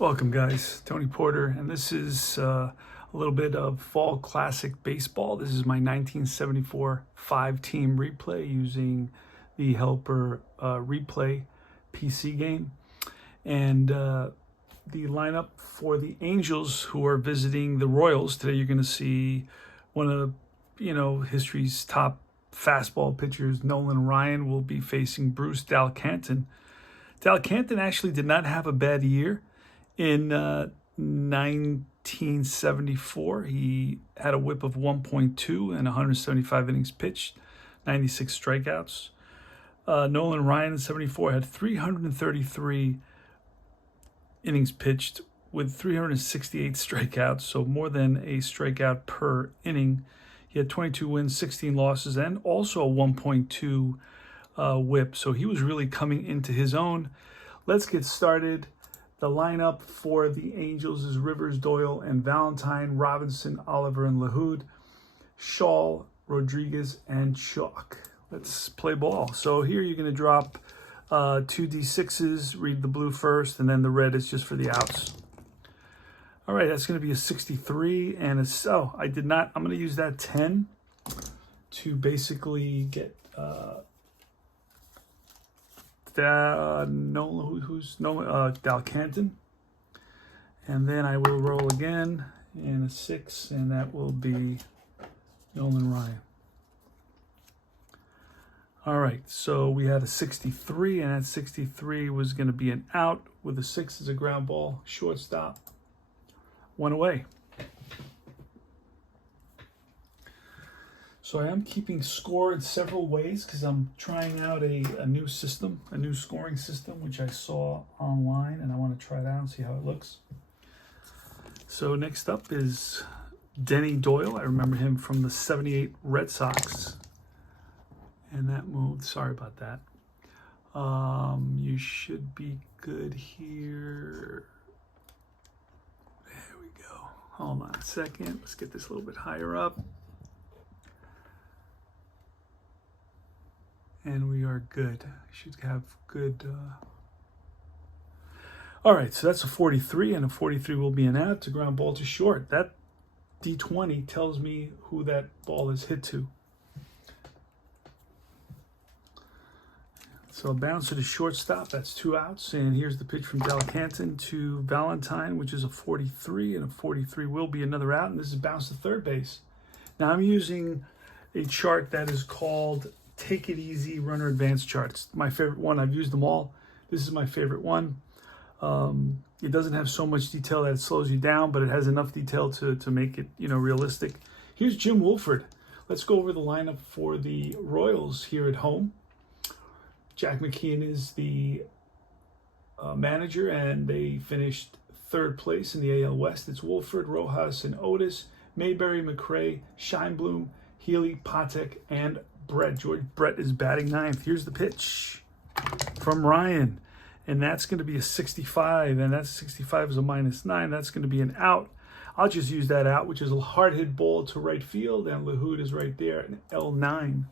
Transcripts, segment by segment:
Welcome, guys. Tony Porter, and this is a little bit of Fall Classic Baseball. This is my 1974 5-team replay using the Helper Replay PC game. And the lineup for the Angels, who are visiting the Royals today. You're going to see one of history's top fastball pitchers, Nolan Ryan, will be facing Bruce Dalcanton. Dalcanton actually did not have a bad year. In 1974, he had a whip of 1.2 and 175 innings pitched, 96 strikeouts. Nolan Ryan in 74 had 333 innings pitched with 368 strikeouts, so more than a strikeout per inning. He had 22 wins, 16 losses, and also a 1.2 whip, so he was really coming into his own. Let's get started. The lineup for the Angels is Rivers, Doyle, and Valentine, Robinson, Oliver, and LaHood, Shaw, Rodriguez, and Chalk. Let's play ball. So here you're going to drop 2d6s, read the blue first, and then the red is just for the outs. All right, that's going to be a 63, and I'm going to use that 10 to basically get Dalcanton, and then I will roll again in a 6, and that will be Nolan Ryan. All right, so we had a 63, and that 63 was going to be an out with a 6 as a ground ball, shortstop, 1 away. So I am keeping score in several ways because I'm trying out a new system, a new scoring system, which I saw online, and I want to try it out and see how it looks. So next up is Denny Doyle. I remember him from the 78 Red Sox. And that moved. Sorry about that. You should be good here. There we go. Hold on a second. Let's get this a little bit higher up. And we are good. Should have good. All right, so that's a 43, and a 43 will be an out. It's a ground ball to short. That D20 tells me who that ball is hit to. So a bouncer to shortstop, that's 2 outs. And here's the pitch from Dalcanton to Valentine, which is a 43, and a 43 will be another out. And this is bounce to third base. Now I'm using a chart that is called Take It Easy Runner Advance Chart. It's my favorite one. I've used them all. This is my favorite one. It doesn't have so much detail that it slows you down, but it has enough detail to make it, realistic. Here's Jim Wolford. Let's go over the lineup for the Royals here at home. Jack McKeon is the manager, and they finished 3rd place in the AL West. It's Wolford, Rojas, and Otis, Mayberry, McRae, Scheinblum, Healy, Patek, and Brett. George Brett is batting 9th. Here's the pitch from Ryan, and that's going to be a 65, and that 65 is a -9. That's going to be an out. I'll just use that out, which is a hard hit ball to right field, and LaHood is right there, an L9.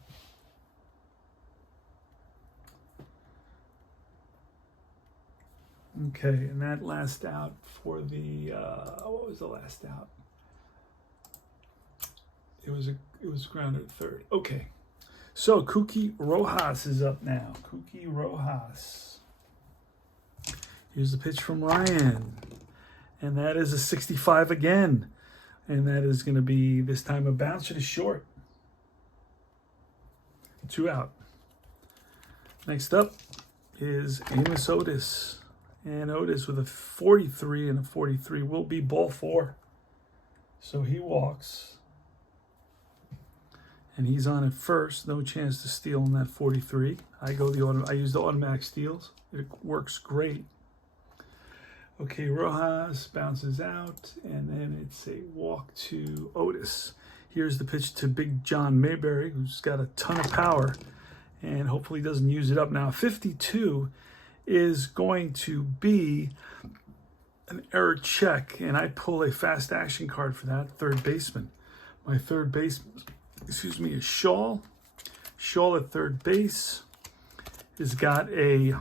Okay, and that last out for the what was the last out? It was grounded at 3rd. Okay. So Kooky Rojas is up now. Kooky Rojas. Here's the pitch from Ryan. And that is a 65 again. And that is going to be, this time, a bouncer to short. 2 out. Next up is Amos Otis. And Otis with a 43, and a 43 will be ball 4. So he walks. And he's on at first. No chance to steal in that 43. I use the automatic steals. It works great. Okay, Rojas bounces out, and then it's a walk to Otis. Here's the pitch to Big John Mayberry, who's got a ton of power, and hopefully doesn't use it up. Now, 52 is going to be an error check, and I pull a fast action card for that, 3rd baseman. My 3rd baseman, is Shaw. Shaw at 3rd base has got a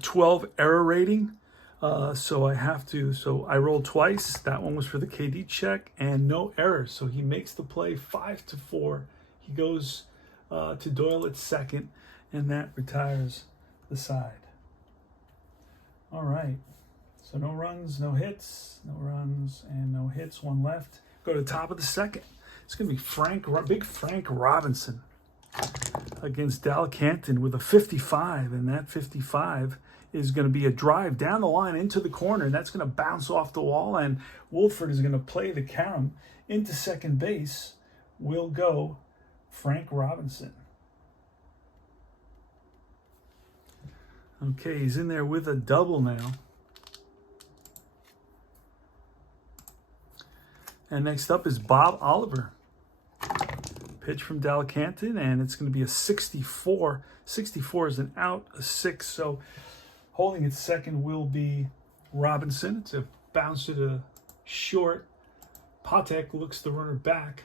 12 error rating. So I have to, so I rolled twice. That one was for the KD check and no errors. So he makes the play 5-4. He goes to Doyle at second, and that retires the side. All right. So no runs, no hits, no runs, and no hits. One left. Go to the top of the second. It's going to be big Frank Robinson against Dal Canton with a 55, and that 55 is going to be a drive down the line into the corner, and that's going to bounce off the wall, and Wolford is going to play the carom into second base. Will go Frank Robinson. Okay, he's in there with a double now. And next up is Bob Oliver. Pitch from Dal Canton, and it's going to be a 64. 64 is an out, a 6. So holding at second will be Robinson. It's a bounce to the short. Patek looks the runner back.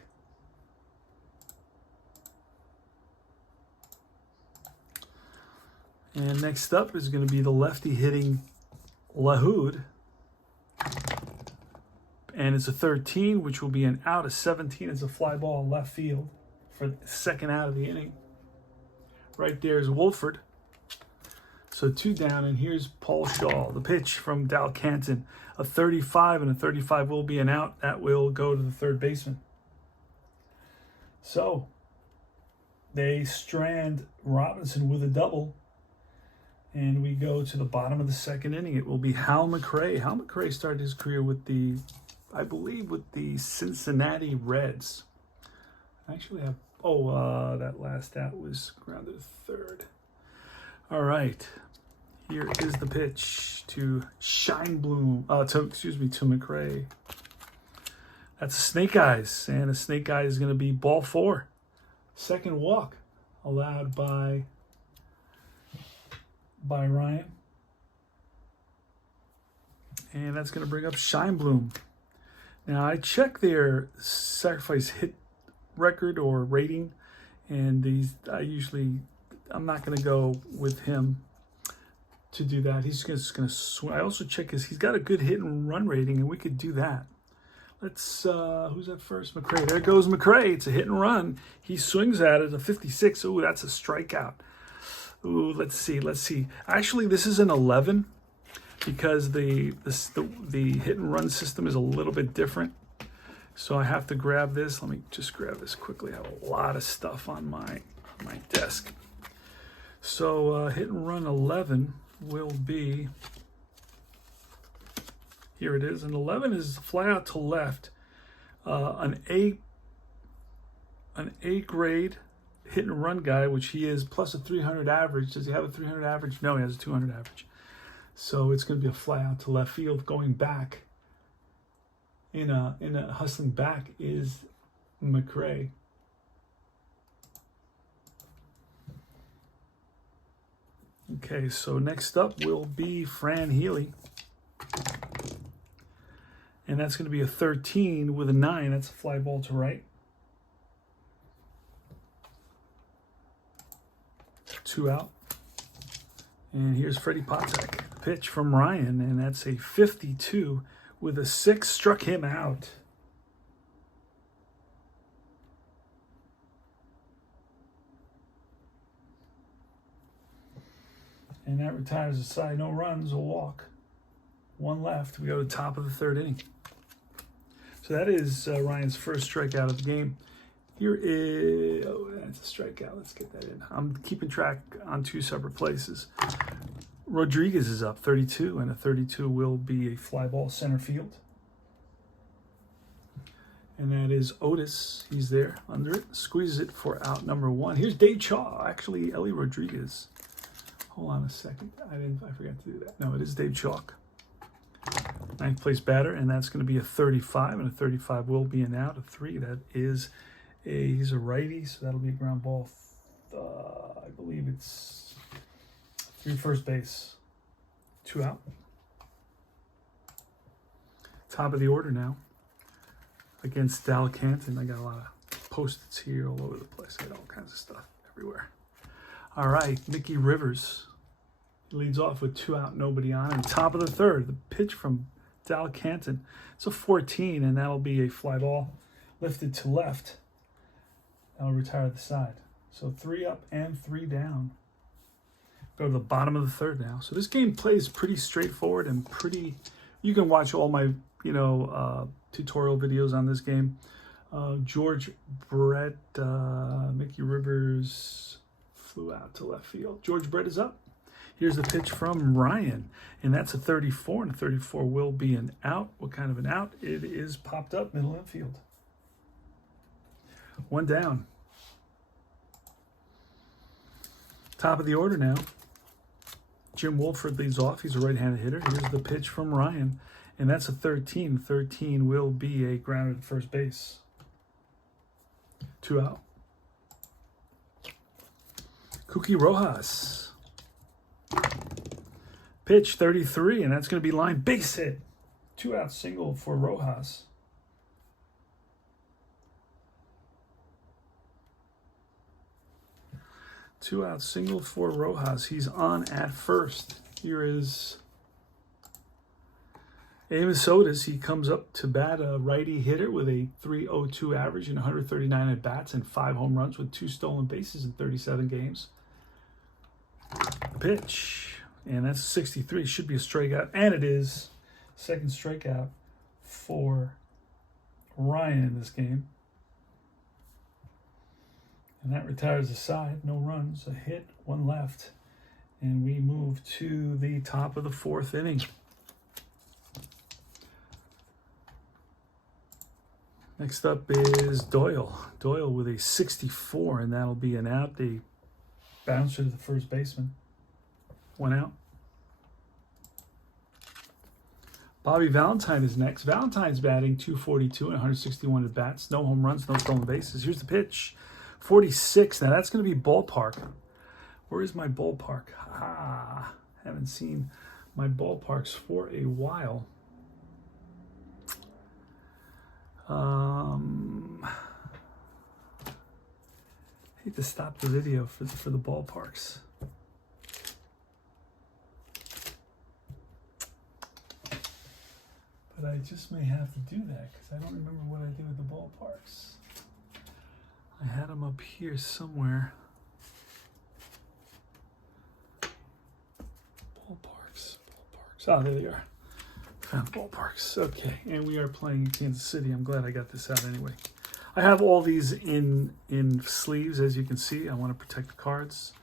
And next up is going to be the lefty hitting Lahoud. And it's a 13, which will be an out. A 17 is a fly ball left field for the second out of the inning. Right there is Wolford. So 2 down, and here's Paul Shaw. The pitch from Dal Canton. A 35, and a 35 will be an out. That will go to the third baseman. So they strand Robinson with a double. And we go to the bottom of the second inning. It will be Hal McRae. Hal McRae started his career with the, I believe, with the Cincinnati Reds. I actually have, that last out was grounded to third. All right. Here is the pitch to to McRae. That's a snake eyes, and a snake eye is going to be ball 4. Second walk allowed by Ryan. And that's going to bring up Scheinblum. Now, I check their sacrifice hit record or rating, and I'm not going to go with him to do that. He's just going to swing. I also check he's got a good hit and run rating, and we could do that. Let's, who's at first? McRae. There goes McRae. It's a hit and run. He swings at it, a 56. Ooh, that's a strikeout. Ooh, let's see. Actually, this is an 11 because the hit and run system is a little bit different. So I have to grab this. Let me just grab this quickly. I have a lot of stuff on my desk. So hit and run 11 will be, here it is. And 11 is fly out to left. An A grade hit and run guy, which he is, plus a 300 average. Does he have a 300 average? No, he has a 200 average. So it's going to be a fly out to left field. Going back in a hustling back is McRae. Okay, so next up will be Fran Healy. And that's going to be a 13 with a 9. That's a fly ball to right. 2 out. And here's Freddie Patek. Pitch from Ryan, and that's a 52 with a 6. Struck him out. And that retires the side. No runs, a walk. 1 left. We go to the top of the third inning. So that is Ryan's first strikeout of the game. Here is, that's a strikeout. Let's get that in. I'm keeping track on 2 separate places. Rodriguez is up 32, and a 32 will be a fly ball center field. And that is Otis. He's there under it. Squeezes it for out number 1. Here's Dave Chaw. Actually, Ellie Rodriguez. Hold on a second. I forgot to do that. No, it is Dave Chalk. 9th place batter, and that's going to be a 35, and a 35 will be an out. A 3, that is he's a righty, so that'll be a ground ball. I believe it's 3 first base, 2 out. Top of the order now against Dal Canton. I got a lot of Post-its here all over the place. I got all kinds of stuff everywhere. All right, Mickey Rivers He leads off with 2 out, nobody on. And top of the third, the pitch from Dalcanton. It's a 14, and that'll be a fly ball lifted to left. That'll retire the side. So 3 up and 3 down. Go to the bottom of the third now. So this game plays pretty straightforward and pretty. You can watch all my tutorial videos on this game. George Brett, Mickey Rivers flew out to left field. George Brett is up. Here's the pitch from Ryan, and that's a 34, and a 34 will be an out. What kind of an out? It is popped up middle infield. 1 down. Top of the order now. Jim Wolford leads off. He's a right-handed hitter. Here's the pitch from Ryan, and that's a 13. 13 will be a grounded at first base. 2 out. Cookie Rojas. Pitch 33, and that's going to be line base hit. 2 out single for Rojas. Two out single for Rojas. He's on at first. Here is Amos Otis. He comes up to bat, a righty hitter with a .302 average and 139 at bats and 5 home runs with 2 stolen bases in 37 games. Pitch, and that's 63. Should be a strikeout, and it is. Second strikeout for Ryan in this game. And that retires the side. No runs, a hit, 1 left. And we move to the top of the 4th inning. Next up is Doyle. Doyle with a 64, and that'll be an out. The bouncer to the first baseman. 1 out. Bobby Valentine is next. Valentine's batting .242 and 161 at bats. No home runs, no stolen bases. Here's the pitch. 46. Now that's going to be ballpark. Where is my ballpark? Haven't seen my ballparks for a while. Hate to stop the video for the ballparks. But I just may have to do that because I don't remember what I did with the ballparks. I had them up here somewhere. Ballparks. Oh, there they are. Found ballparks. Okay, and we are playing Kansas City. I'm glad I got this out anyway. I have all these in sleeves, as you can see. I want to protect the cards.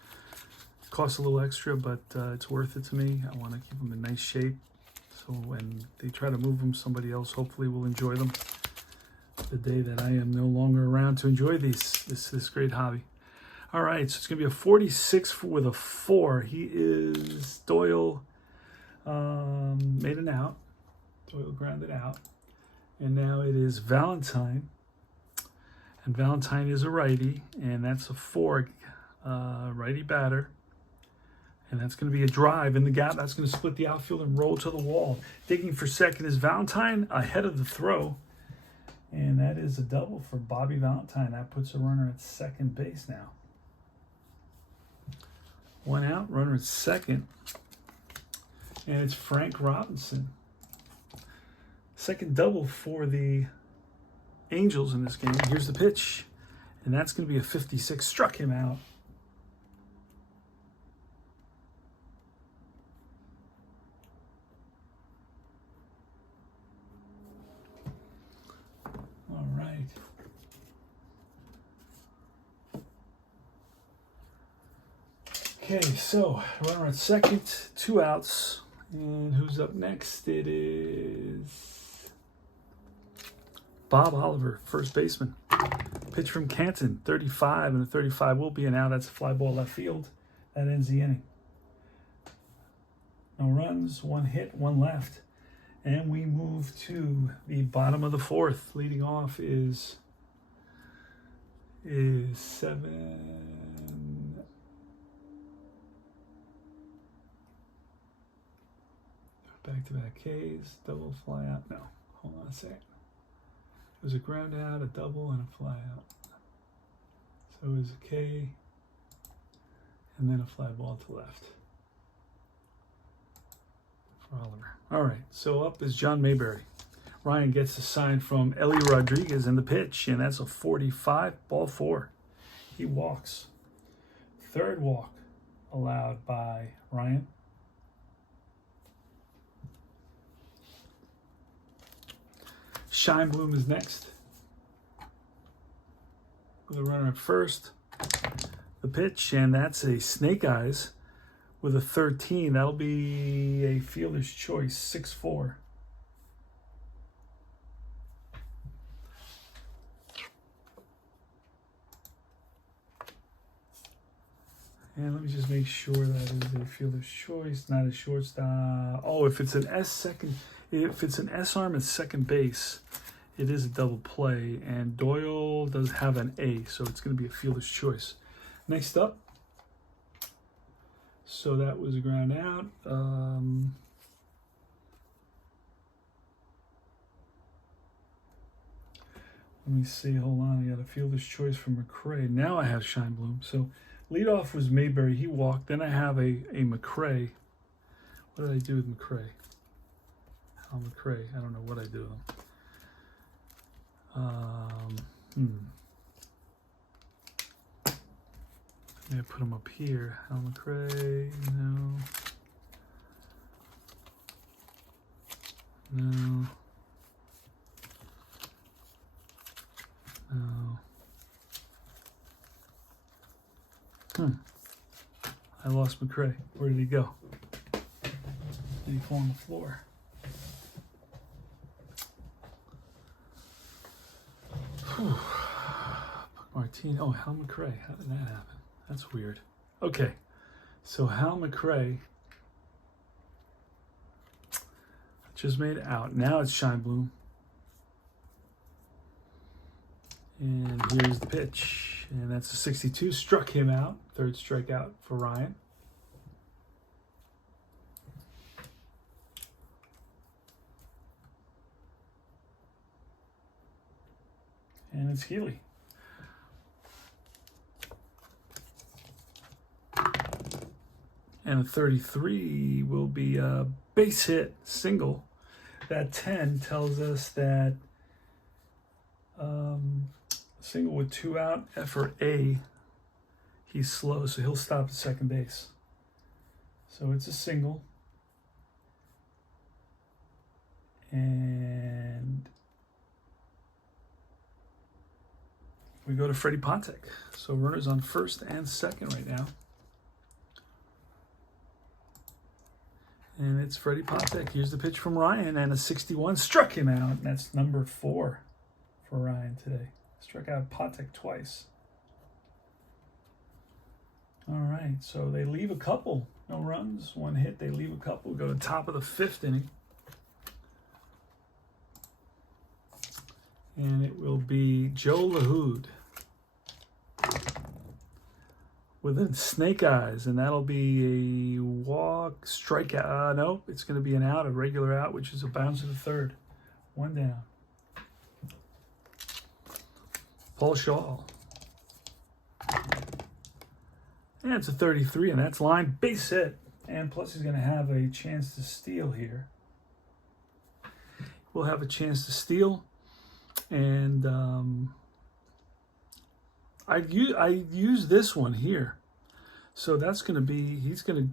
It costs a little extra, but it's worth it to me. I want to keep them in nice shape. So when they try to move them, somebody else hopefully will enjoy them. The day that I am no longer around to enjoy this great hobby. All right, so it's going to be a 46 with a 4. He is Doyle. Made an out. Doyle grounded out. And now it is Valentine. And Valentine is a righty, and that's a 4 righty batter. And that's going to be a drive in the gap. That's going to split the outfield and roll to the wall. Digging for second is Valentine ahead of the throw. And that is a double for Bobby Valentine. That puts a runner at second base now. 1 out, runner at second. And it's Frank Robinson. Second double for the Angels in this game. Here's the pitch. And that's going to be a 56. Struck him out. All right. Okay, so runner at second, 2 outs. And who's up next? It is Bob Oliver, first baseman. Pitch from Canton, 35, and a 35 will be an out. That's a fly ball left field. That ends the inning. No runs, 1 hit, 1 left. And we move to the bottom of the 4th. Leading off is 7. Back-to-back Ks, double, fly out. No, hold on a second. It was a ground out, a double, and a fly out. So it was a K, and then a fly ball to left. Oliver. All right, so up is John Mayberry. Ryan gets a sign from Ellie Rodriguez in the pitch, and that's a 45, ball 4. He walks. Third walk allowed by Ryan. Scheinblum is next, with a runner at first. The pitch, and that's a snake eyes with a 13. That'll be a fielder's choice, 6-4. And let me just make sure that is a fielder's choice, not a shortstop. Oh, if it's an S arm at second base, it is a double play, and Doyle does have an A, so it's going to be a fielder's choice. Next up, so that was a ground out. Let me see, hold on, I got a fielder's choice from McRae. Now I have Scheinblum. So leadoff was Mayberry, he walked. Then I have a McRae. What did I do with McRae? Hal McRae, I don't know what I do with him. Maybe I put him up here. Hal McRae, no. No. No. I lost McRae. Where did he go? Did he fall on the floor? Martine. Oh, Hal McRae. How did that happen? That's weird. Okay. So Hal McRae just made it out. Now it's Scheinblum. And here's the pitch. And that's a 62. Struck him out. Third strikeout for Ryan. And it's Healy. And a 33 will be a base hit single. That 10 tells us that single with 2 out, F or A, he's slow, so he'll stop at second base. So it's a single. And we go to Freddie Pontek. So runners on first and second right now. And it's Freddie Pontek. Here's the pitch from Ryan, and a 61 struck him out. And that's number 4 for Ryan today. Struck out Pontek twice. All right, so they leave a couple. No runs, 1 hit. They leave a couple. Go to top of the 5th inning. And it will be Joe LaHood with a snake eyes, and that'll be a walk, strikeout. Nope, it's going to be an out, a regular out, which is a bounce to the 3rd. 1 down. Paul Shaw. And it's a 33, and that's line base hit. And plus he's going to have a chance to steal here. We'll have a chance to steal. And I use this one here. So that's going to be, he's going to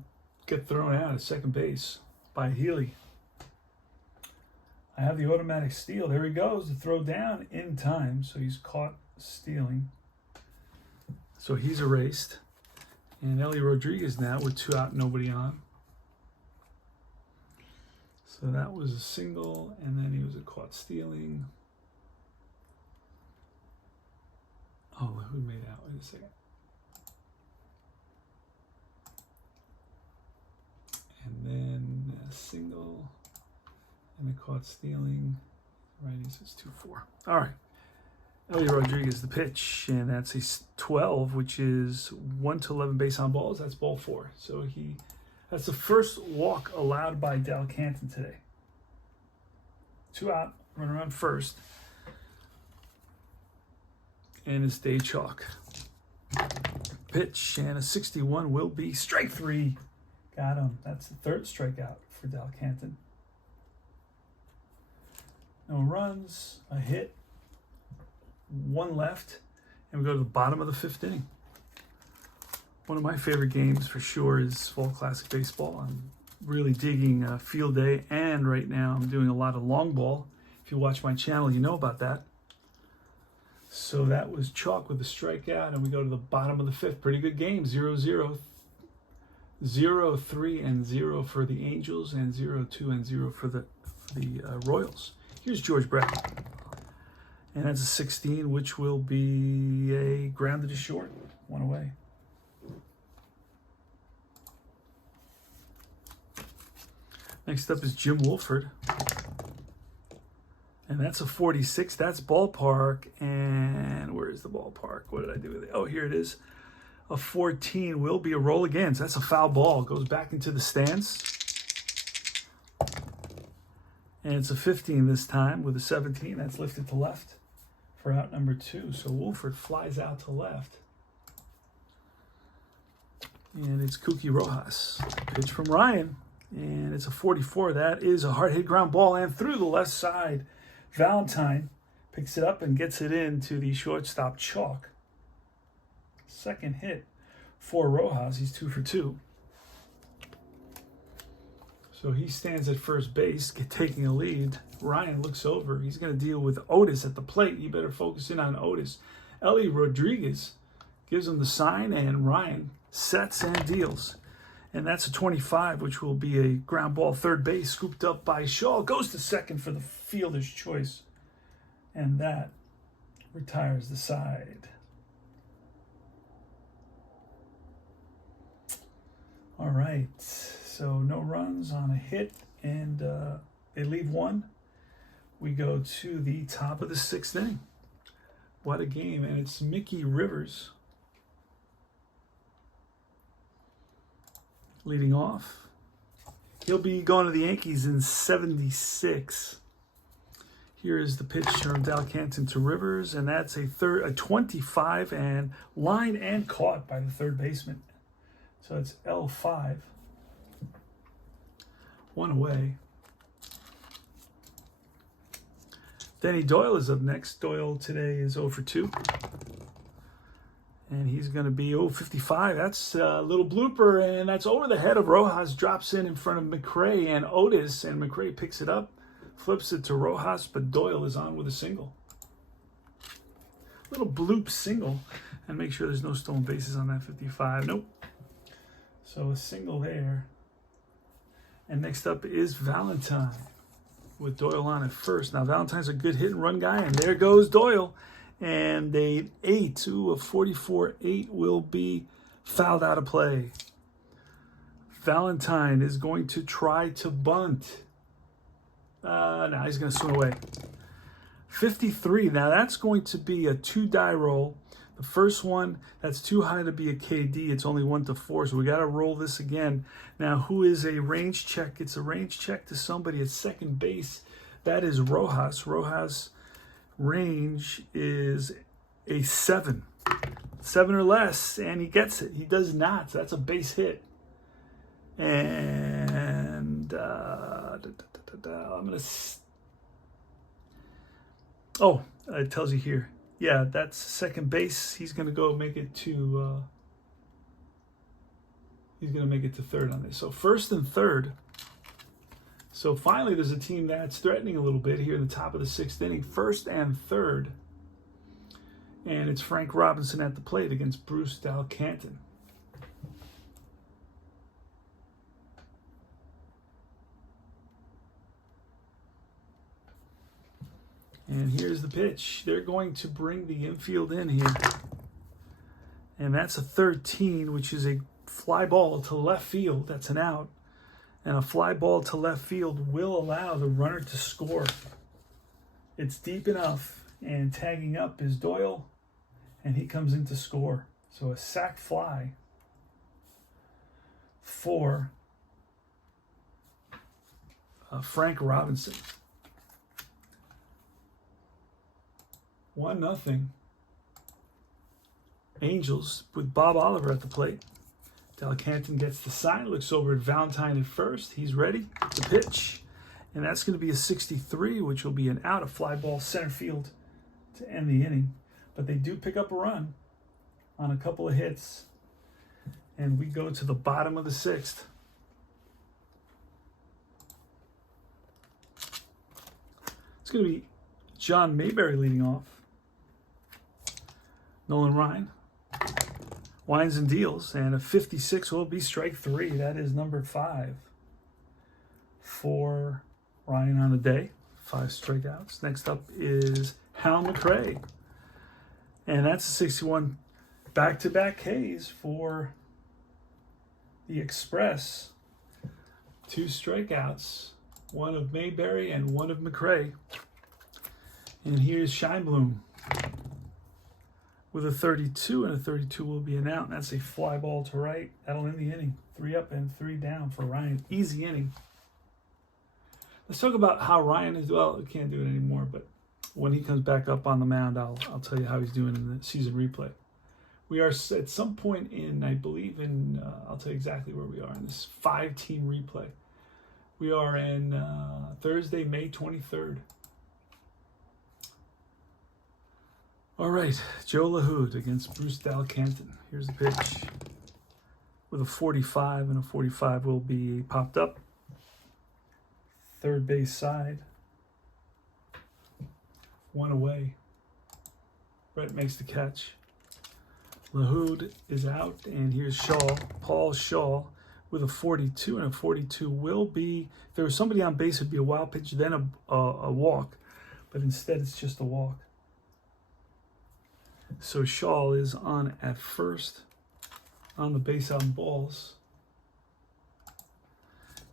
get thrown out at second base by Healy. I have the automatic steal. There he goes. The throw down in time. So he's caught stealing. So he's erased. And Ellie Rodriguez now with 2 out, nobody on. So that was a single, and then he was a caught stealing. Oh, who made out? Wait a second. And then a single and a caught stealing. Righties is 2-4. All right. Ellie Rodriguez, the pitch, and that's a 12, which is 1 to 11 base on balls. That's ball 4. So that's the first walk allowed by Del Canton today. 2 out, runner on first. And it's day chalk. Pitch, and a 61 will be strike 3. Got him. That's the third strikeout for Del Canton. No runs, a hit, one left, and we go to the bottom of the fifth inning. One of my favorite games for sure is Fall Classic Baseball. I'm really digging Field Day, and right now I'm doing a lot of long ball. If you watch my channel, you know about that. So that was chalk with the strikeout, and we go to the bottom of the fifth. Pretty good game, 0-0. 0-3 and 0 for the Angels, and 0-2 and 0 for the Royals. Here's George Brett. And that's a 16, which will be a grounded to short. One away. Next up is Jim Wolford. And that's a 46. That's ballpark. And where is the ballpark? What did I do with it? Oh, here it is. A 14 will be a roll again. So that's a foul ball. Goes back into the stands. And it's a 15 this time with a 17. That's lifted to left for out number 2. So Wolford flies out to left. And it's Kooky Rojas. Pitch from Ryan. And it's a 44. That is a hard hit ground ball. And through the left side, Valentine picks it up and gets it into the shortstop chalk. Second hit for Rojas. He's 2 for 2. So he stands at first base, taking a lead. Ryan looks over. He's going to deal with Otis at the plate. You better focus in on Otis. Ellie Rodriguez gives him the sign, and Ryan sets and deals. And that's a 25, which will be a ground ball third base, scooped up by Shaw. Goes to second for the fielder's choice. And that retires the side. All right, so no runs on a hit, and they leave one. We go to the top of the sixth inning. What a game, and it's Mickey Rivers leading off. He'll be going to the Yankees in 76. Here is the pitch from Del Canton to Rivers, and that's a 25, and line and caught by the third baseman. So it's L5. One away. Denny Doyle is up next. Doyle today is 0 for 2. And he's going to be 0-55. That's a little blooper, and that's over the head of Rojas. Drops in front of McRae and Otis, and McRae picks it up, flips it to Rojas, but Doyle is on with a single. Little bloop single, and make sure there's no stolen bases on that 55. Nope. So a single there. And next up is Valentine with Doyle on at first. Now Valentine's a good hit and run guy, and there goes Doyle. And a 44-8 will be fouled out of play. Valentine is going to try to bunt. No, he's going to swing away. 53. Now that's going to be a 2-die roll. The first one, that's too high to be a KD. It's only 1-4, so we got to roll this again. Now, who is a range check? It's a range check to somebody at second base. That is Rojas. Rojas' range is a 7. 7 or less, and he gets it. He does not. So that's a base hit. And I'm going to... Oh, it tells you here. Yeah, that's second base. He's going to go make it to... he's going to make it to third on this. So first and third. So finally, there's a team that's threatening a little bit here in the top of the sixth inning. First and third. And it's Frank Robinson at the plate against Bruce Del Canton. And here's the pitch. They're going to bring the infield in here. And that's a 13, which is a fly ball to left field. That's an out. And a fly ball to left field will allow the runner to score. It's deep enough. And tagging up is Doyle. And he comes in to score. So a sac fly for Frank Robinson. 1-0. Angels with Bob Oliver at the plate. Delacanton gets the sign, looks over at Valentine at first. He's ready to pitch. And that's going to be a 63, which will be an out, a fly ball center field to end the inning. But they do pick up a run on a couple of hits. And we go to the bottom of the 6th. It's going to be John Mayberry leading off. Nolan Ryan winds and deals, and a 56 will be strike 3. That is number 5 for Ryan on the day. 5 strikeouts. Next up is Hal McRae, and that's a 61. Back-to-back Ks for the Express. 2 strikeouts, one of Mayberry and one of McRae. And here's Scheinblum with a 32, and a 32 will be an out. And that's a fly ball to right. That'll end the inning. 3 up and 3 down for Ryan. Easy inning. Let's talk about how Ryan is. Well, we can't do it anymore, but when he comes back up on the mound, I'll tell you how he's doing in the season replay. We are at some point in, I believe in, I'll tell you exactly where we are in this 5-team replay. We are in Thursday, May 23rd. All right, Joe LaHood against Bruce Delacanton. Here's the pitch. With a 45, and a 45 will be popped up. Third base side. 1 away. Brett makes the catch. LaHood is out, and here's Shaw, Paul Shaw, with a 42, and a 42 will be, if there was somebody on base, it'd be a wild pitch, then a walk, but instead it's just a walk. So Shaw is on at first, on the base on balls.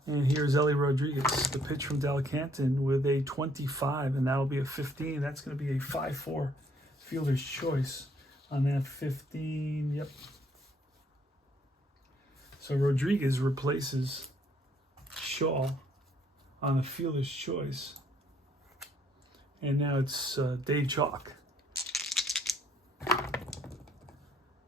And here's Ellie Rodriguez, the pitch from Delacanton with a 25, and that'll be a 15. That's going to be a 5-4 fielder's choice on that 15. Yep. So Rodriguez replaces Shaw on the fielder's choice. And now it's Dave Chalk.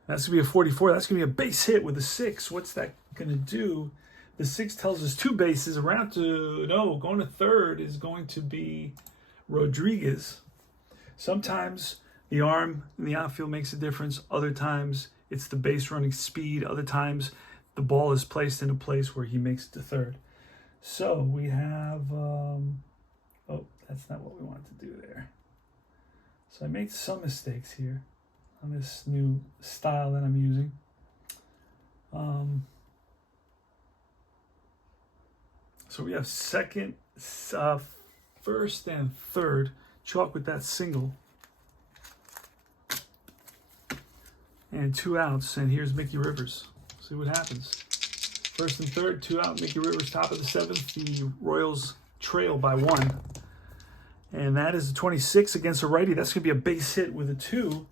That's going to be a 44. That's going to be a base hit with a 6. What's that going to do? The 6 tells us 2 bases. Going to third is going to be Rodriguez. Sometimes the arm in the outfield makes a difference. Other times it's the base running speed. Other times the ball is placed in a place where he makes it to third. So we have, that's not what we wanted to do there. So I made some mistakes here on this new style that I'm using. So we have second, first, and third. Chalk with that single. And 2 outs, and here's Mickey Rivers. See what happens. First and third, 2 out, Mickey Rivers, top of the 7th. The Royals trail by 1. And that is the 26 against a righty. That's going to be a base hit with a 2.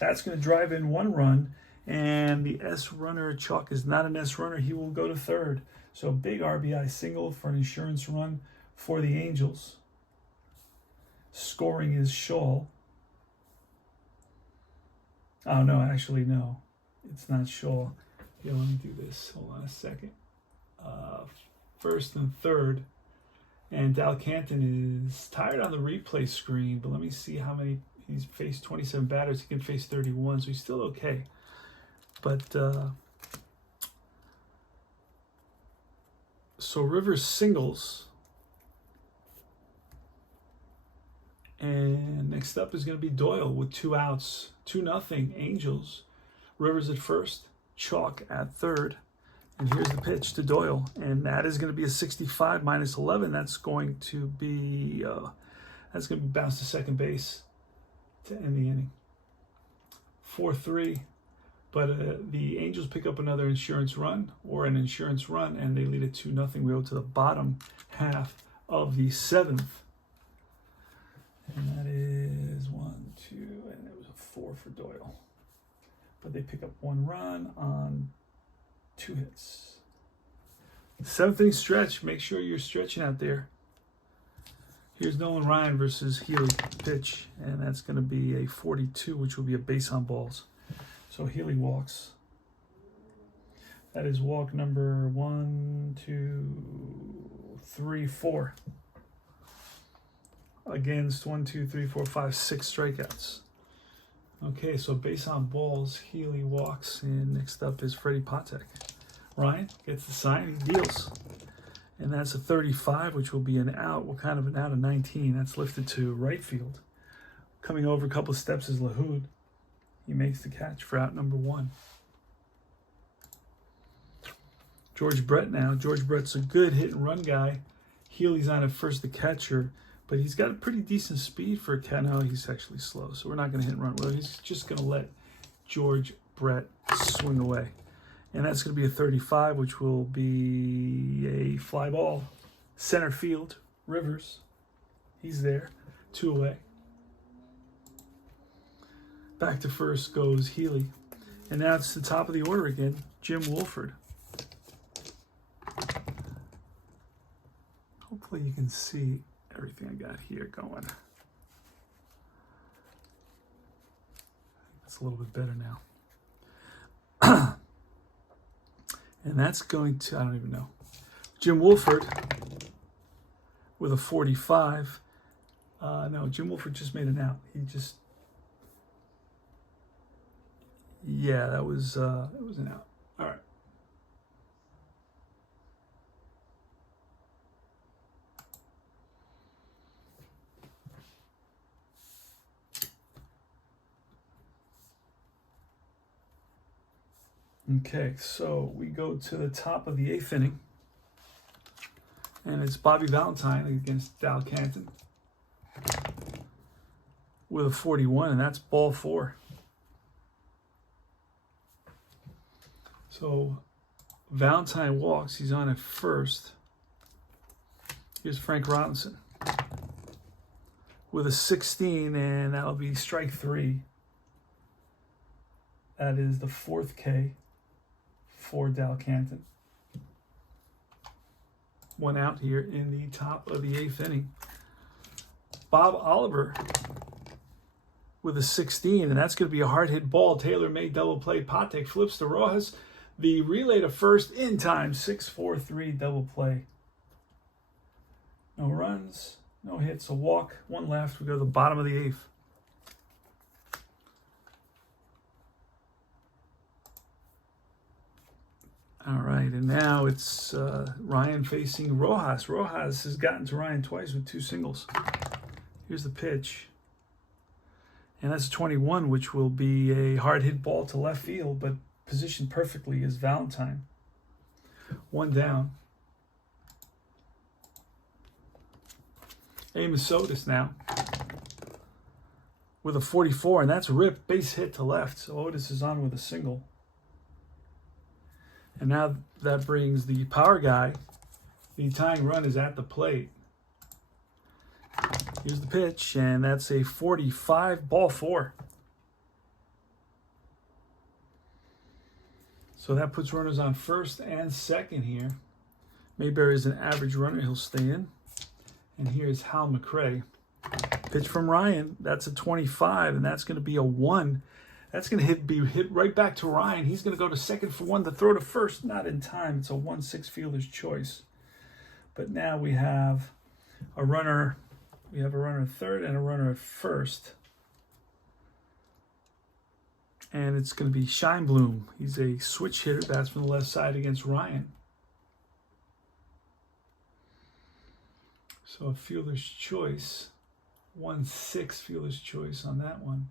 That's going to drive in 1 run. And the S runner, Chalk, is not an S runner. He will go to third. So big RBI single for an insurance run for the Angels. Scoring is Shaw. Oh, no, actually, no. It's not Shaw. Here, let me do this. Hold on a second. First and third. And Delacanton is tired on the replay screen, but let me see how many. He's faced 27 batters. He can face 31, so he's still okay. But, so Rivers singles. And next up is going to be Doyle with 2 outs. 2-0 Angels. Rivers at first, Chalk at third. And here's the pitch to Doyle. And that is going to be a 65 minus 11. That's going to be bounced to second base to end the inning. 4-3. But the Angels pick up another insurance run, and they lead it 2-0. We go to the bottom half of the 7th. And that is 1, 2, and it was a 4 for Doyle. But they pick up 1 run on 2 hits. 7th inning stretch. Make sure you're stretching out there. Here's Nolan Ryan versus Healy pitch, and that's going to be a 42, which will be a base on balls. So Healy walks. That is walk number 1, 2, 3, 4. Against 1, 2, 3, 4, 5, 6 strikeouts. Okay, so base on balls, Healy walks, and next up is Freddie Patek. Ryan gets the sign, he deals. And that's a 35, which will be an out. What kind of an out? Of 19. That's lifted to right field. Coming over a couple of steps is Lahoud. He makes the catch for out number 1. George Brett now. George Brett's a good hit and run guy. Healy's on at first, the catcher. But he's got a pretty decent speed for a cat. No, he's actually slow, so we're not going to hit and run. Well, he's just going to let George Brett swing away. And that's going to be a 35, which will be a fly ball. Center field, Rivers. He's there. 2 away. Back to first goes Healy. And now it's the top of the order again, Jim Wolford. Hopefully you can see everything I got here going. That's a little bit better now. And that's going to, I don't even know. Jim Wolford with a 45. No, Jim Wolford just made an out. He just, yeah, that was an out. All right. Okay, so we go to the top of the 8th inning. And it's Bobby Valentine against Dal Canton with a 41, and that's ball 4. So Valentine walks. He's on at first. Here's Frank Robinson with a 16, and that'll be strike 3. That is the 4th K for Dal Canton. 1 out here in the top of the 8th inning. Bob Oliver with a 16, and that's going to be a hard hit ball. Taylor made double play. Patek flips to Rojas. The relay to first in time. 6-4-3 double play. No runs, no hits, a walk, 1 left. We go to the bottom of the 8th. All right, and now it's Ryan facing Rojas. Rojas has gotten to Ryan twice with 2 singles. Here's the pitch. And that's a 21, which will be a hard hit ball to left field, but positioned perfectly is Valentine. 1 down. Amos Otis now with a 44, and that's ripped, base hit to left. So Otis is on with a single. And now that brings the power guy. The tying run is at the plate. Here's the pitch, and that's a 45, ball 4. So that puts runners on first and second here. Mayberry is an average runner. He'll stay in. And here's Hal McRae. Pitch from Ryan. That's a 25, and that's going to be a 1. That's going to be hit right back to Ryan. He's going to go to second for 1 to throw to first. Not in time. It's a 1-6 fielder's choice. But now we have a runner. We have a runner at third and a runner at first. And it's going to be Scheinblum. He's a switch hitter. That's from the left side against Ryan. So a fielder's choice. 1-6 fielder's choice on that one.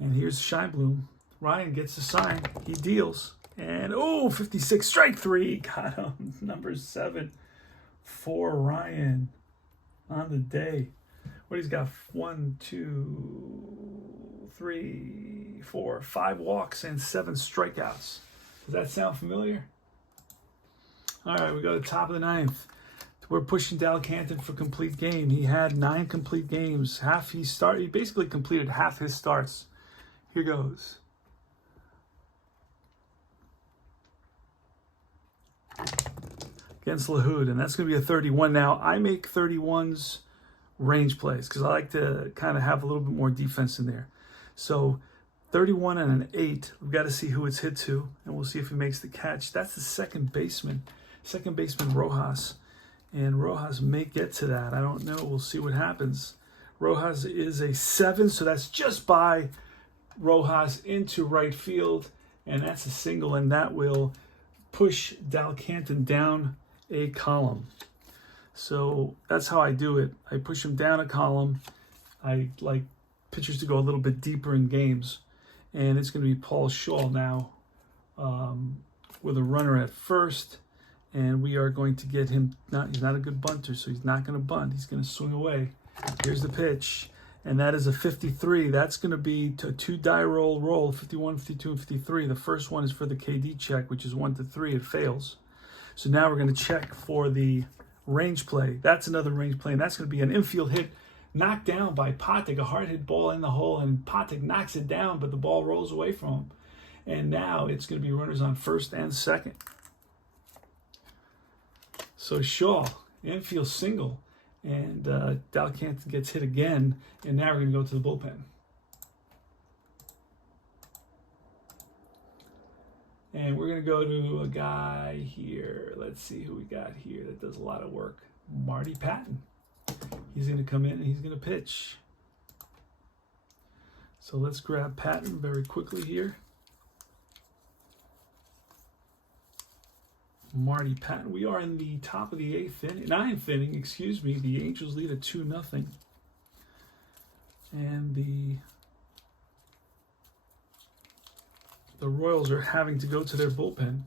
And here's Scheinblum. Ryan gets the sign. He deals. And, 56, strike 3. Got him. Number 7 for Ryan on the day. What he's got? 1, 2, 3, 4, 5 walks and 7 strikeouts. Does that sound familiar? All right, we go to the top of the 9th. We're pushing Dal Canton for complete game. He had 9 complete games. He basically completed half his starts. Here goes. Against Lahoud, and that's going to be a 31. Now, I make 31s range plays because I like to kind of have a little bit more defense in there. So 31 and an 8. We've got to see who it's hit to, and we'll see if he makes the catch. That's the second baseman. Second baseman, Rojas. And Rojas may get to that. I don't know. We'll see what happens. Rojas is a 7, so that's just by Rojas into right field. And that's a single, and that will push Dalcanton down a column. So that's how I do it. I push him down a column. I like pitchers to go a little bit deeper in games. And it's going to be Paul Shaw now with a runner at first. And we are going to get him, he's not a good bunter, so he's not going to bunt. He's going to swing away. Here's the pitch. And that is a 53. That's going to be a 2-die roll, 51, 52, and 53. The first one is for the KD check, which is 1 to 3. It fails. So now we're going to check for the range play. That's another range play, and that's going to be an infield hit knocked down by Patek, a hard hit ball in the hole, and Patek knocks it down, but the ball rolls away from him. And now it's going to be runners on first and second. So Shaw, infield single, and Dalcanton gets hit again, and now we're going to go to the bullpen. And we're going to go to a guy here. Let's see who we got here that does a lot of work. Marty Patton. He's going to come in and he's going to pitch. So let's grab Patton very quickly here. Marty Patton. We are in the top of the ninth inning, excuse me. The Angels lead at 2-0. And the Royals are having to go to their bullpen.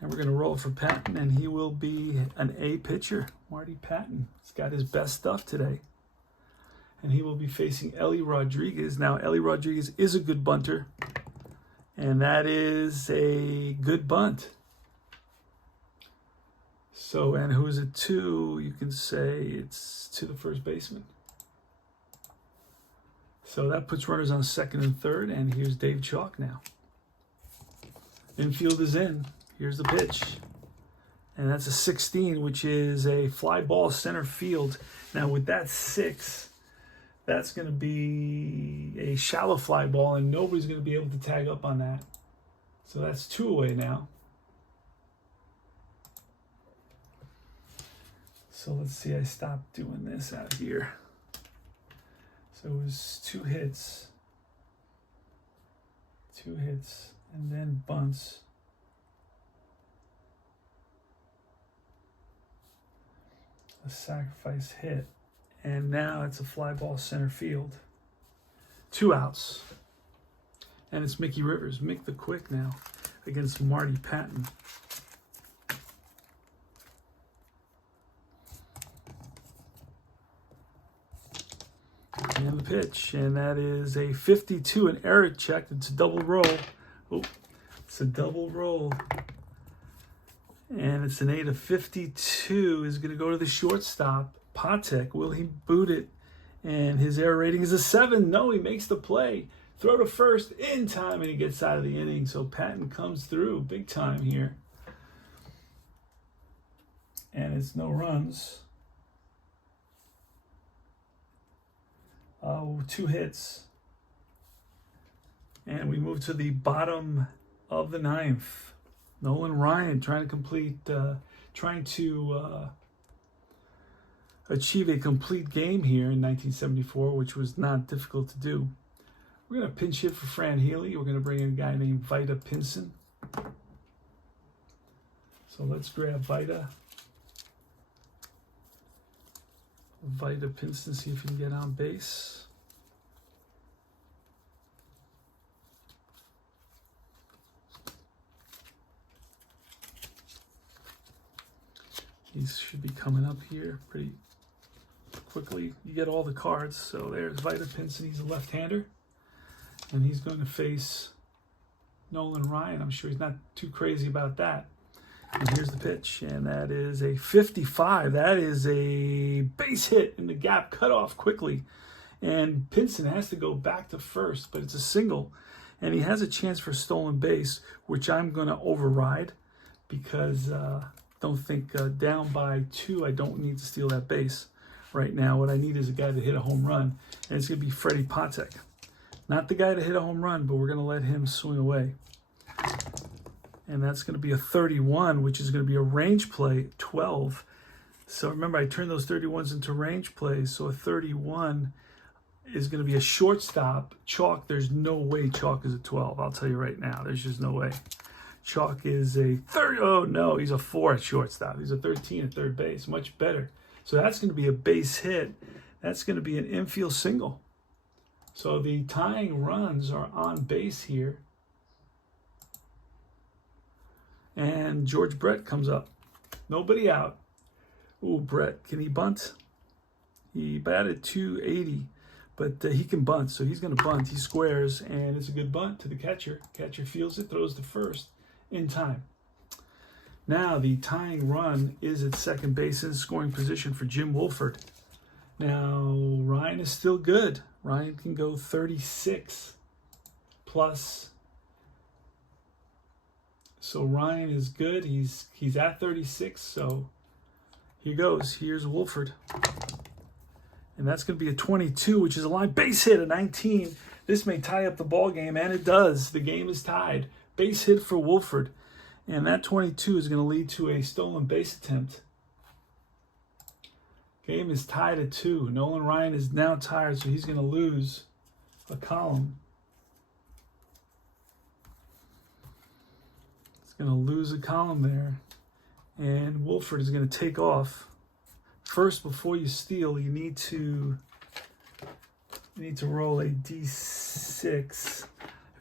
And we're going to roll for Patton, and he will be an A pitcher. Marty Patton. He's got his best stuff today. And he will be facing Ellie Rodriguez. Now, Ellie Rodriguez is a good bunter. And that is a good bunt. So, and who is it to? You can say it's to the first baseman. So that puts runners on second and third, and here's Dave Chalk now. Infield is in. Here's the pitch. And that's a 16, which is a fly ball center field. Now with that 6, that's going to be a shallow fly ball, and nobody's going to be able to tag up on that. So that's 2 away now. So let's see, I stopped doing this out here. So it was 2 hits, and then bunts. A sacrifice hit, and now it's a fly ball center field. 2 outs. And it's Mickey Rivers, Mick the Quick now, against Marty Patton. And the pitch, and that is a 52, an error check. It's a double roll. Oh, it's a double roll. And it's an 8 of 52 is going to go to the shortstop. Patek, will he boot it? And his error rating is a 7. No, he makes the play. Throw to first in time, and he gets out of the inning. So Patton comes through big time here. And it's no runs. 2 hits. And we move to the bottom of the 9th. Nolan Ryan trying to achieve a complete game here in 1974, which was not difficult to do. We're going to pinch hit for Fran Healy. We're going to bring in a guy named Vita Pinson. So let's grab Vita Pinson, see if he can get on base. He should be coming up here pretty quickly. You get all the cards. So there's Vita Pinson. He's a left-hander. And he's going to face Nolan Ryan. I'm sure he's not too crazy about that. And here's the pitch. And that is a 55. That is a base hit in the gap, cut off quickly. And Pinson has to go back to first, but it's a single. And he has a chance for stolen base, which I'm going to override because... don't think down by 2, I don't need to steal that base. right now. What I need is a guy to hit a home run, and it's going to be Freddie Patek. Not the guy to hit a home run, but we're going to let him swing away. And that's going to be a 31, which is going to be a range play, 12. So remember, I turned those 31s into range plays. So a 31 is going to be a shortstop. Chalk, there's no way Chalk is a 12. I'll tell you right now. There's just no way. Chalk is a 30. Oh, no, he's a 4 at shortstop. He's a 13 at third base. Much better. So that's going to be a base hit. That's going to be an infield single. So the tying runs are on base here. And George Brett comes up. Nobody out. Ooh, Brett, can he bunt? He batted .280, but he can bunt, so he's going to bunt. He squares, and it's a good bunt to the catcher. Catcher fields it, throws to first in time. Now the tying run is at second base in scoring position for Jim Wolford. Now Ryan is still good. Ryan can go 36 plus. So Ryan is good. He's at 36. So here goes. Here's Wolford. And that's going to be a 22, which is a line base hit, a 19. This may tie up the ball game, and it does. The game is tied. Base hit for Wolford. And that 22 is going to lead to a stolen base attempt. Game is tied at 2. Nolan Ryan is now tired, so he's going to lose a column. He's going to lose a column there. And Wolford is going to take off. First, before you steal, you need to roll a D6.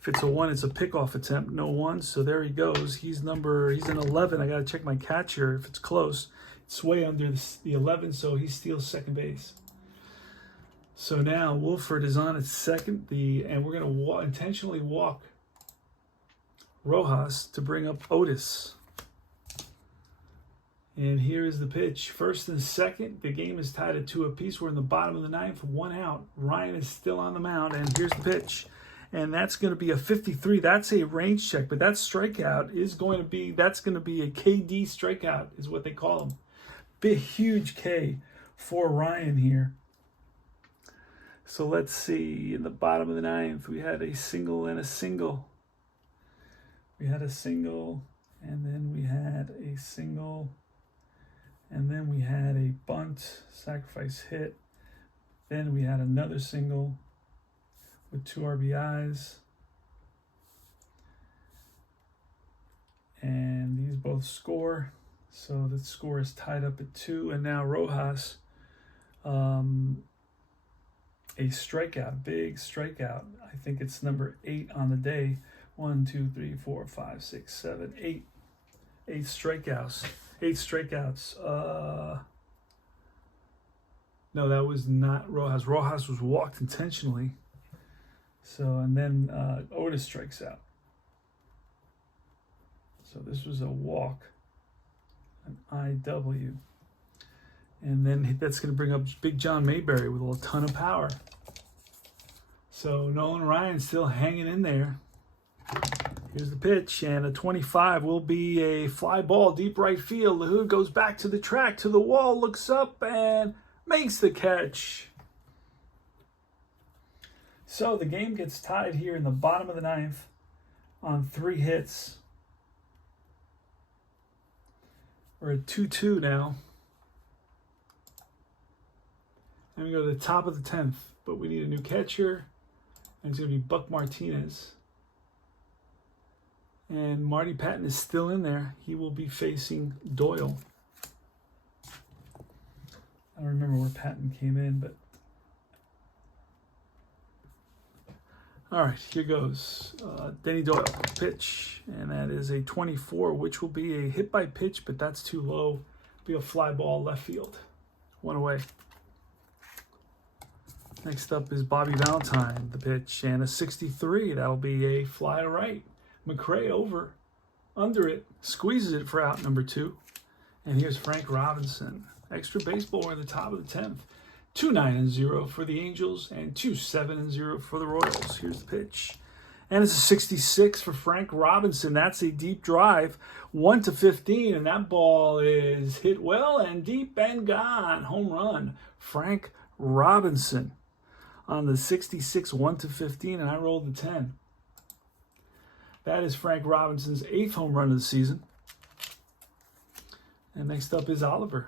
If it's a 1, it's a pickoff attempt. No 1, so there he goes. He's an 11. I got to check my catcher if it's close. It's way under the 11, so he steals second base. So now Wolford is on at second, and we're going to intentionally walk Rojas to bring up Otis. And here is the pitch. First and second, the game is tied at 2 apiece. We're in the bottom of the 9th, 1 out. Ryan is still on the mound, and here's the pitch. And that's going to be a 53. That's a range check, but that strikeout is going to be, that's going to be a KD strikeout is what they call them. Big, huge K for Ryan here. So let's see. In the bottom of the 9th, we had a single and a single. We had a single, and then we had a single, and then we had a bunt, sacrifice hit. Then we had another single with 2 RBIs. And these both score. So the score is tied up at 2. And now Rojas, a strikeout, big strikeout. I think it's number 8 on the day. 1, 2, 3, 4, 5, 6, 7, 8. 8 strikeouts. 8 strikeouts. No, that was not Rojas. Rojas was walked intentionally. So, and then Otis strikes out. So this was a walk, an IW. And then that's going to bring up Big John Mayberry with a ton of power. So Nolan Ryan still hanging in there. Here's the pitch, and a 25 will be a fly ball, deep right field. LaHood goes back to the track, to the wall, looks up, and makes the catch. So the game gets tied here in the bottom of the 9th on 3 hits. We're at 2-2 now. And we go to the top of the 10th, but we need a new catcher, and it's going to be Buck Martinez. And Marty Patton is still in there. He will be facing Doyle. I don't remember where Patton came in, but... All right, here goes. Denny Doyle, pitch. And that is a 24, which will be a hit by pitch, but that's too low. Be a fly ball left field. 1 away. Next up is Bobby Valentine, the pitch. And a 63. That'll be a fly to right. McRae over, under it, squeezes it for out number 2. And here's Frank Robinson. Extra baseball, we're in the top of the 10th. 2-9-0 for the Angels and 2-7-0 for the Royals. Here's the pitch. And it's a 66 for Frank Robinson. That's a deep drive, 1-15, and that ball is hit well and deep and gone. Home run Frank Robinson on the 66 1/15, and I rolled the 10. That is Frank Robinson's 8th home run of the season. And next up is Oliver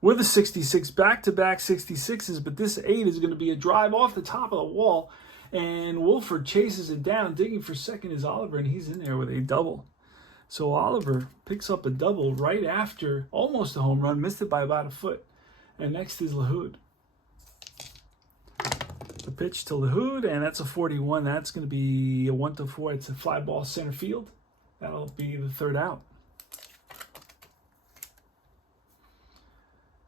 with a 66, back-to-back 66s, but this 8 is going to be a drive off the top of the wall, and Wolford chases it down. Digging for second is Oliver, and he's in there with a double. So Oliver picks up a double right after almost a home run, missed it by about a foot. And next is Lahoud. The pitch to Lahoud, and that's a 41. That's going to be a 1-4. It's a fly ball center field. That'll be the 3rd out.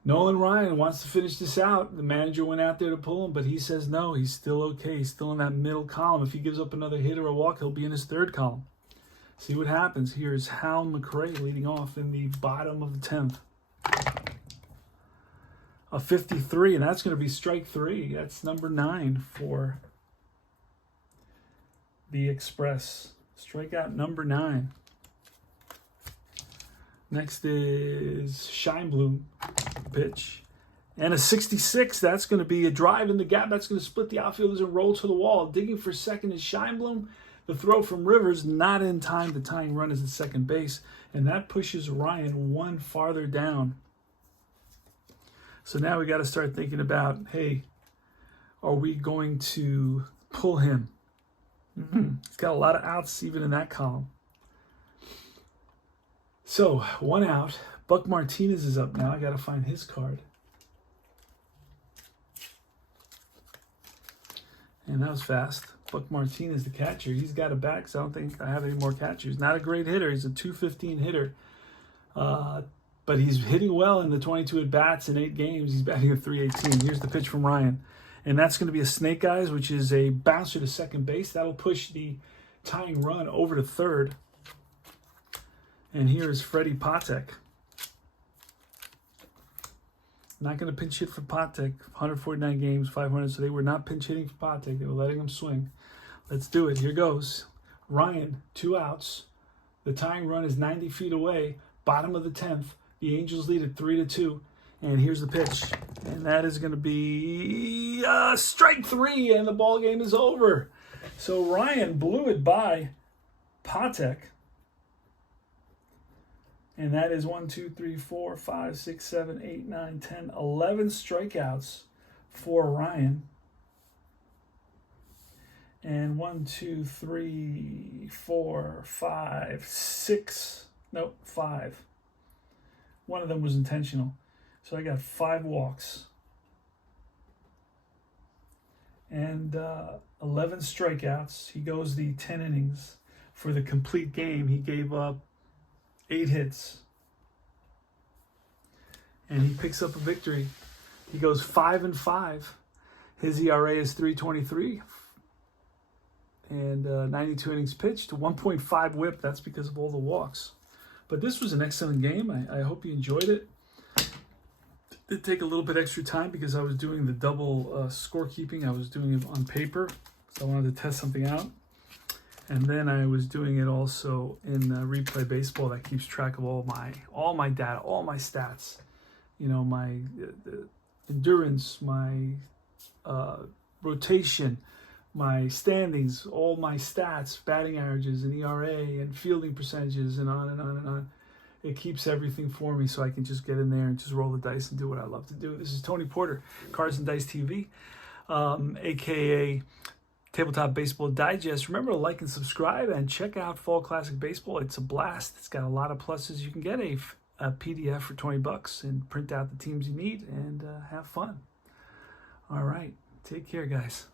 Nolan Ryan wants to finish this out. The manager went out there to pull him, but he says no. He's still okay. He's still in that middle column. If he gives up another hit or a walk, he'll be in his 3rd column. See what happens. Here's Hal McRae leading off in the bottom of the 10th. A 53, and that's going to be strike 3. That's number 9 for the Express. Strikeout number 9. Next is Scheinblum, pitch. And a 66, that's going to be a drive in the gap. That's going to split the outfielders and roll to the wall. Digging for second is Scheinblum. The throw from Rivers, not in time. The tying run is at second base. And that pushes Ryan 1 farther down. So now we got to start thinking about, hey, are we going to pull him? He's got a lot of outs even in that column. So 1 out. Buck Martinez is up now. I got to find his card. And that was fast. Buck Martinez, the catcher. He's got a bat because I don't think I have any more catchers. Not a great hitter. He's a .215 hitter. But he's hitting well in the 22 at-bats in 8 games. He's batting a .318. Here's the pitch from Ryan. And that's going to be a snake eyes, which is a bouncer to second base. That'll push the tying run over to 3rd. And here is Freddie Patek. Not going to pinch hit for Patek. 149 games, 500. So they were not pinch hitting for Patek. They were letting him swing. Let's do it. Here goes. Ryan, 2 outs. The tying run is 90 feet away. Bottom of the 10th. The Angels lead at 3-2. And here's the pitch. And that is going to be strike 3. And the ball game is over. So Ryan blew it by Patek. And that is 1, 2, 3, 4, 5, 6, 7, 8, 9, 10, 11 strikeouts for Ryan. And 1, 2, 3, 4, 5, 6. Nope, 5. One of them was intentional. So I got 5 walks. And 11 strikeouts. He goes the 10 innings. For the complete game, he gave up 8 hits. And he picks up a victory. He goes 5-5. His ERA is 3.23. And 92 innings pitched, 1.5 whip. That's because of all the walks. But this was an excellent game. I hope you enjoyed it. It did take a little bit extra time because I was doing the double scorekeeping. I was doing it on paper, so I wanted to test something out. And then I was doing it also in Replay Baseball that keeps track of all my data, all my stats. You know, my endurance, my rotation, my standings, all my stats, batting averages and ERA and fielding percentages and on and on and on. It keeps everything for me so I can just get in there and just roll the dice and do what I love to do. This is Tony Porter, Cards and Dice TV, a.k.a. Tabletop Baseball Digest. Remember to like and subscribe and check out Fall Classic Baseball. It's a blast. It's got a lot of pluses. You can get a PDF for $20 and print out the teams you need and have fun. All right. Take care, guys.